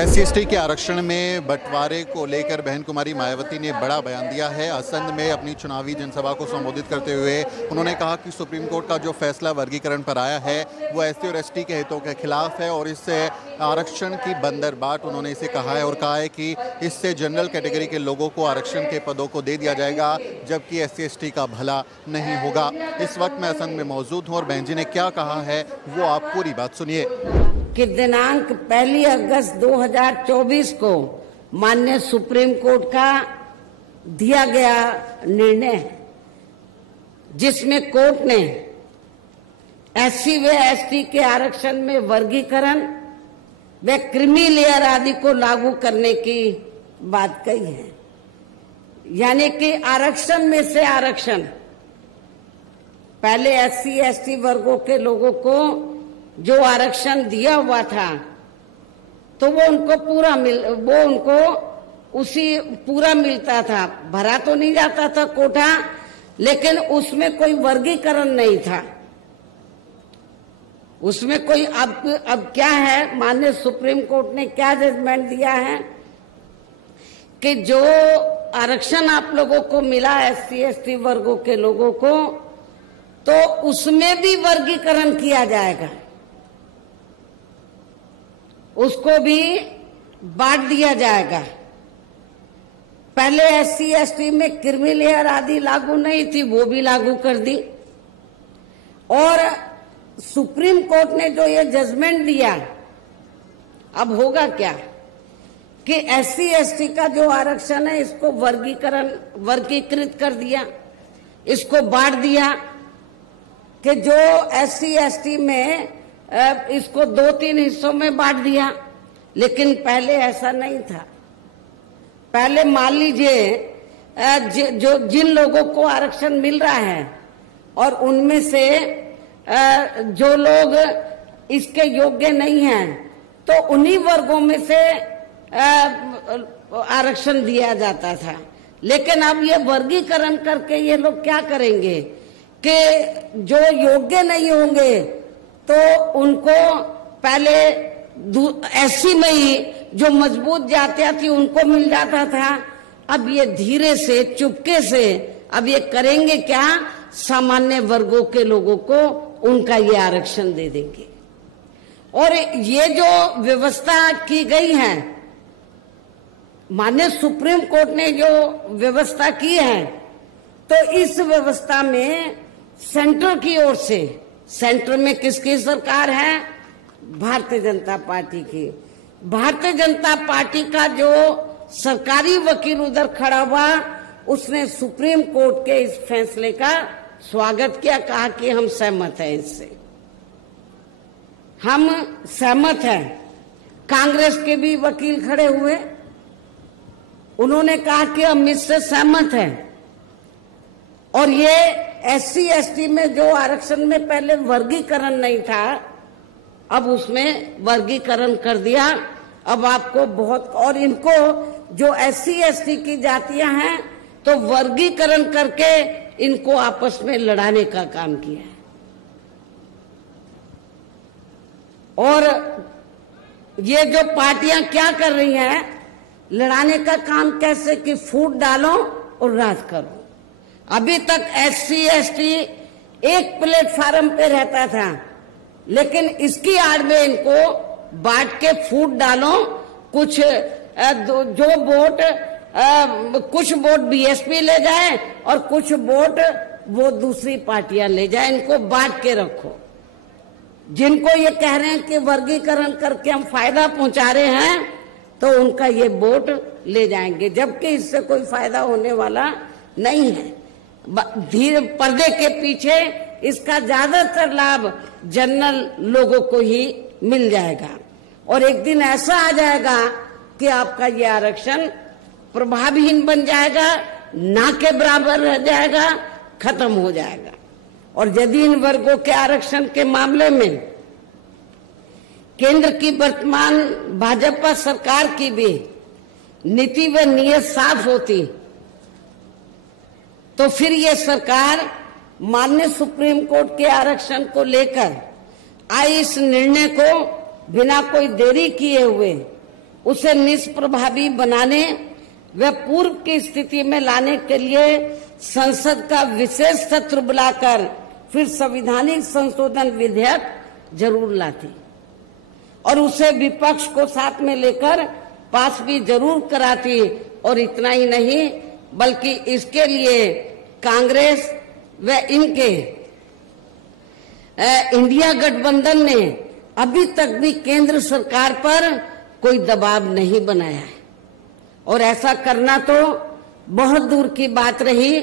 SC/ST के आरक्षण में बंटवारे को लेकर बहन कुमारी मायावती ने बड़ा बयान दिया है। असंध में अपनी चुनावी जनसभा को संबोधित करते हुए उन्होंने कहा कि सुप्रीम कोर्ट का जो फैसला वर्गीकरण पर आया है वो SC और ST के हितों के खिलाफ है और इससे आरक्षण की बंदरबाट उन्होंने इसे कहा है और कहा है कि इससे जनरल कैटेगरी के लोगों को आरक्षण के पदों को दे दिया जाएगा, जबकि SC/ST का भला नहीं होगा। इस वक्त मैं असंध में मौजूद हूँ और बहन जी ने क्या कहा है वो आप पूरी बात सुनिए। कि दिनांक 1 अगस्त 2024 को माननीय सुप्रीम कोर्ट का दिया गया निर्णय, जिसमें कोर्ट ने SC व ST के आरक्षण में वर्गीकरण व क्रीमी लेयर आदि को लागू करने की बात कही है। यानी कि आरक्षण में से आरक्षण, पहले SC/ST वर्गों के लोगों को जो आरक्षण दिया हुआ था तो वो उनको पूरा मिलता था, भरा तो नहीं जाता था कोटा, लेकिन उसमें कोई वर्गीकरण नहीं था। उसमें कोई अब क्या है, माननीय सुप्रीम कोर्ट ने क्या जजमेंट दिया है कि जो आरक्षण आप लोगों को मिला SC/ST वर्गों के लोगों को, तो उसमें भी वर्गीकरण किया जाएगा, उसको भी बांट दिया जाएगा। पहले SC/ST में क्रीमी लेयर आदि लागू नहीं थी, वो भी लागू कर दी। और सुप्रीम कोर्ट ने जो ये जजमेंट दिया, अब होगा क्या कि SC/ST का जो आरक्षण है इसको वर्गीकृत कर दिया, इसको बांट दिया कि जो SC/ST में इसको 2-3 हिस्सों में बांट दिया। लेकिन पहले ऐसा नहीं था। पहले मान लीजिए जिन लोगों को आरक्षण मिल रहा है और उनमें से जो लोग इसके योग्य नहीं हैं, तो उन्हीं वर्गों में से आरक्षण दिया जाता था। लेकिन अब ये वर्गीकरण करके ये लोग क्या करेंगे कि जो योग्य नहीं होंगे तो उनको पहले SC में ही जो मजबूत जातियां थी उनको मिल जाता था। अब ये धीरे से चुपके से अब ये करेंगे क्या, सामान्य वर्गों के लोगों को उनका ये आरक्षण दे देंगे। और ये जो व्यवस्था की गई है, माननीय सुप्रीम कोर्ट ने जो व्यवस्था की है, तो इस व्यवस्था में सेंटर की ओर से, सेंटर में किसकी सरकार है? भारतीय जनता पार्टी की। भारतीय जनता पार्टी का जो सरकारी वकील उधर खड़ा हुआ, उसने सुप्रीम कोर्ट के इस फैसले का स्वागत किया, कहा कि हम सहमत हैं, इससे हम सहमत हैं। कांग्रेस के भी वकील खड़े हुए, उन्होंने कहा कि हम इससे सहमत हैं। और ये SC/ST में जो आरक्षण में पहले वर्गीकरण नहीं था, अब उसमें वर्गीकरण कर दिया। अब आपको बहुत, और इनको जो SC/ST की जातियां हैं तो वर्गीकरण करके इनको आपस में लड़ाने का काम किया है। और ये जो पार्टियां क्या कर रही हैं, लड़ाने का काम कैसे कि फूट डालो और राज करो। अभी तक SC/ST एक प्लेटफार्म पे रहता था, लेकिन इसकी आड़ में इनको बांट के फूट डालो। कुछ जो वोट, कुछ वोट BSP ले जाए और कुछ वोट वो दूसरी पार्टियां ले जाए, इनको बांट के रखो। जिनको ये कह रहे हैं कि वर्गीकरण करके हम फायदा पहुंचा रहे हैं, तो उनका ये वोट ले जाएंगे, जबकि इससे कोई फायदा होने वाला नहीं है। धीरे पर्दे के पीछे इसका ज्यादातर लाभ जनरल लोगों को ही मिल जाएगा। और एक दिन ऐसा आ जाएगा कि आपका ये आरक्षण प्रभावहीन बन जाएगा, ना के बराबर रह जाएगा, खत्म हो जाएगा। और यदि इन वर्गों के आरक्षण के मामले में केंद्र की वर्तमान भाजपा सरकार की भी नीति व नीयत साफ होती, तो फिर ये सरकार माननीय सुप्रीम कोर्ट के आरक्षण को लेकर आए इस निर्णय को बिना कोई देरी किए हुए उसे निष्प्रभावी बनाने व पूर्व की स्थिति में लाने के लिए संसद का विशेष सत्र बुलाकर फिर संवैधानिक संशोधन विधेयक जरूर लाती और उसे विपक्ष को साथ में लेकर पास भी जरूर कराती। और इतना ही नहीं बल्कि इसके लिए कांग्रेस व इनके इंडिया गठबंधन ने अभी तक भी केंद्र सरकार पर कोई दबाव नहीं बनाया है और ऐसा करना तो बहुत दूर की बात रही,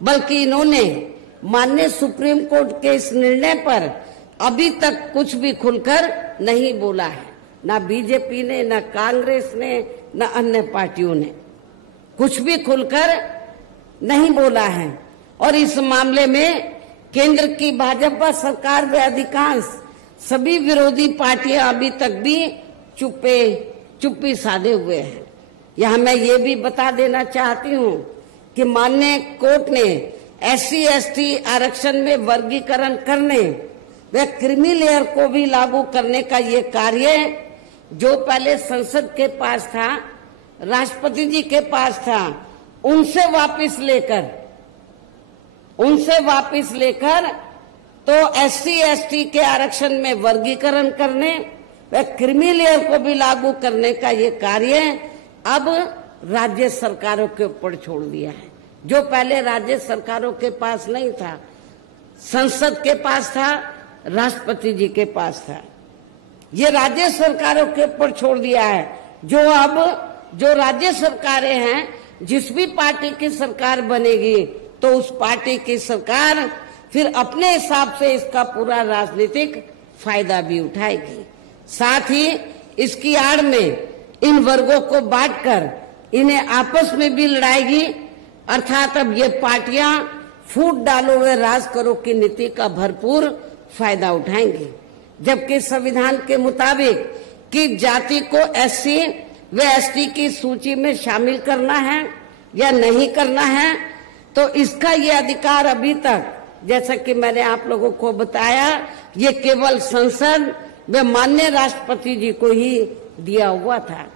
बल्कि इन्होंने माननीय सुप्रीम कोर्ट के इस निर्णय पर अभी तक कुछ भी खुलकर नहीं बोला है। ना बीजेपी ने, ना कांग्रेस ने, ना अन्य पार्टियों ने कुछ भी खुलकर नहीं बोला है। और इस मामले में केंद्र की भाजपा सरकार व अधिकांश सभी विरोधी पार्टियां अभी तक भी चुप्पी साधे हुए हैं। यहाँ मैं ये भी बता देना चाहती हूँ कि माननीय कोर्ट ने SC/ST आरक्षण में वर्गीकरण करने व क्रीमी लेयर को भी लागू करने का ये कार्य जो पहले संसद के पास था, राष्ट्रपति जी के पास था, उनसे वापस लेकर तो SC/ST के आरक्षण में वर्गीकरण करने व क्रीमी लेयर को भी लागू करने का ये कार्य अब राज्य सरकारों के ऊपर छोड़ दिया है। जो पहले राज्य सरकारों के पास नहीं था, संसद के पास था, राष्ट्रपति जी के पास था, ये राज्य सरकारों के ऊपर छोड़ दिया है। जो राज्य सरकारें हैं, जिस भी पार्टी की सरकार बनेगी तो उस पार्टी की सरकार फिर अपने हिसाब से इसका पूरा राजनीतिक फायदा भी उठाएगी। साथ ही इसकी आड़ में इन वर्गों को बांटकर इन्हें आपस में भी लड़ाएगी। अर्थात अब ये पार्टियां फूट डालो व राज करो की नीति का भरपूर फायदा उठाएंगी, जबकि संविधान के मुताबिक कि जाति को SC व ST की सूची में शामिल करना है या नहीं करना है, तो इसका ये अधिकार अभी तक, जैसा कि मैंने आप लोगों को बताया, ये केवल संसद व माननीय राष्ट्रपति जी को ही दिया हुआ था,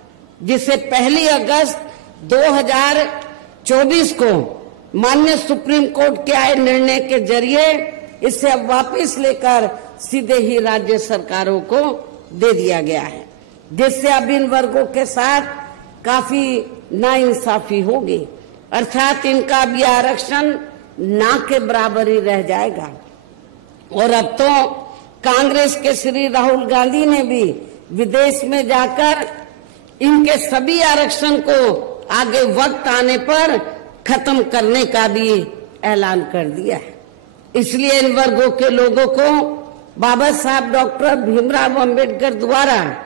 जिसे 1 अगस्त 2024 को माननीय सुप्रीम कोर्ट के आए निर्णय के जरिए इसे अब वापस लेकर सीधे ही राज्य सरकारों को दे दिया गया है, जिससे अब इन वर्गों के साथ काफी नाइंसाफी होगी। अर्थात इनका भी आरक्षण ना के बराबर ही रह जाएगा। और अब तो कांग्रेस के श्री राहुल गांधी ने भी विदेश में जाकर इनके सभी आरक्षण को आगे वक्त आने पर खत्म करने का भी ऐलान कर दिया है। इसलिए इन वर्गों के लोगों को बाबा साहब डॉक्टर भीमराव अंबेडकर द्वारा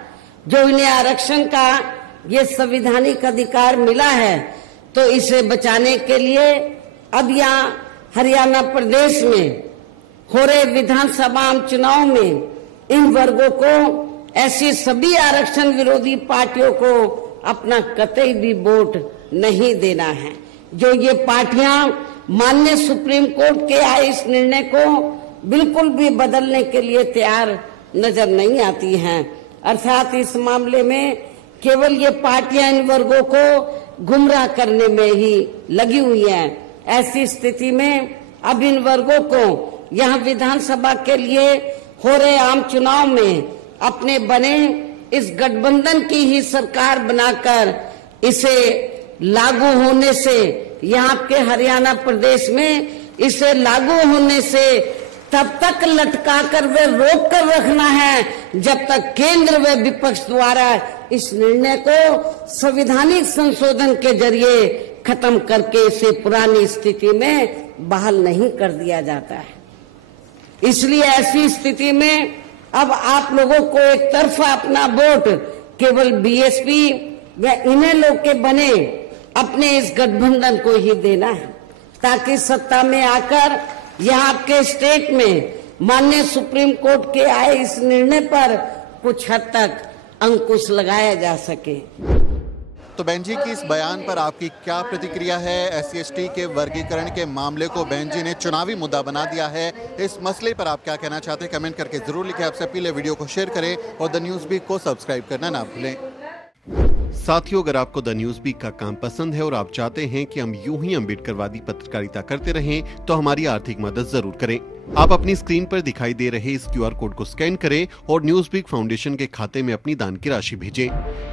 जो इन्हें आरक्षण का ये संवैधानिक अधिकार मिला है, तो इसे बचाने के लिए अब यहाँ हरियाणा प्रदेश में हो रहे विधानसभा चुनाव में इन वर्गों को, ऐसी सभी आरक्षण विरोधी पार्टियों को अपना कतई भी वोट नहीं देना है। जो ये पार्टियां माननीय सुप्रीम कोर्ट के आए इस निर्णय को बिल्कुल भी बदलने के लिए तैयार नजर नहीं आती हैं। अर्थात इस मामले में केवल ये पार्टियां इन वर्गों को गुमराह करने में ही लगी हुई हैं। ऐसी स्थिति में अब इन वर्गों को यहाँ विधानसभा के लिए हो रहे आम चुनाव में अपने बने इस गठबंधन की ही सरकार बनाकर इसे लागू होने से, यहाँ के हरियाणा प्रदेश में इसे लागू होने से तब तक लटका कर व रोक कर रखना है जब तक केंद्र व विपक्ष द्वारा इस निर्णय को संवैधानिक संशोधन के जरिए खत्म करके इसे पुरानी स्थिति में बहाल नहीं कर दिया जाता है। इसलिए ऐसी स्थिति में अब आप लोगों को एक तरफा अपना वोट केवल BSP व इन्हें लोग के बने अपने इस गठबंधन को ही देना है, ताकि सत्ता में आकर यहाँ आपके स्टेट में माननीय सुप्रीम कोर्ट के आए इस निर्णय पर कुछ हद तक अंकुश लगाया जा सके। तो बहन जी की इस बयान पर आपकी क्या प्रतिक्रिया है? SC/ST के वर्गीकरण के मामले को बहन जी ने चुनावी मुद्दा बना दिया है। इस मसले पर आप क्या कहना चाहते हैं? कमेंट करके जरूर लिखें। आपसे अपील है वीडियो को शेयर करें और द न्यूज़ बीट को सब्सक्राइब करना ना भूलें। साथियों, अगर आपको द न्यूज वीक का काम पसंद है और आप चाहते हैं कि हम यूं ही अम्बेडकरवादी पत्रकारिता करते रहें, तो हमारी आर्थिक मदद जरूर करें। आप अपनी स्क्रीन पर दिखाई दे रहे इस QR कोड को स्कैन करें और न्यूज वीक फाउंडेशन के खाते में अपनी दान की राशि भेजें।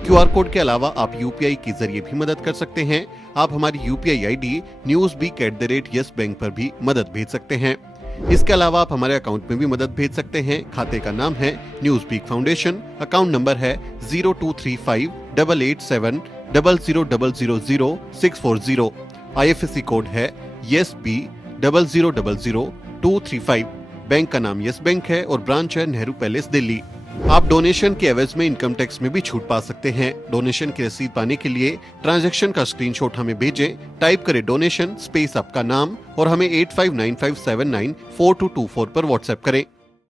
QR कोड के अलावा आप UPI के जरिए भी मदद कर सकते हैं। आप हमारी UPI ID newsweek@YesBank पर भी मदद भेज सकते हैं। इसके अलावा आप हमारे अकाउंट में भी मदद भेज सकते हैं। खाते का नाम है News Week Foundation, account number है 02358800000640। IFSC कोड है YesB000235। बैंक का नाम यस बैंक है और ब्रांच है नेहरू पैलेस, दिल्ली। आप डोनेशन के एवज में इनकम टैक्स में भी छूट पा सकते हैं। डोनेशन की रसीद पाने के लिए ट्रांजैक्शन का स्क्रीनशॉट हमें भेजें। टाइप करें डोनेशन स्पेस आपका नाम और हमें 8595794224 पर व्हाट्सएप करें।